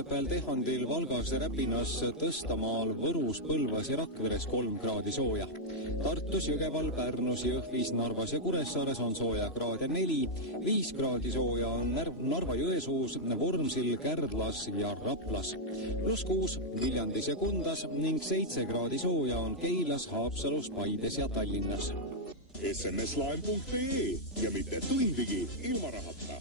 Otepääl, Tehandil, Valgas, Räpinas, Tõstamaal, Võrus, Põlvas ja Rakveres 3 kraadi sooja. Tartus, Jõgeval, Pärnus, Jõhvis, Narvas ja Kuressaares on sooja kraade 4, 5 kraadi sooja on Narva-Jõesuus, Vormsil, Kärdlas ja Raplas. +6 Viljandis ja Kundas ning 7 kraadi sooja on Keilas, Haapsalus, Paides ja Tallinnas. SMS-laev.ee ja mitte tundigi ilma rahata.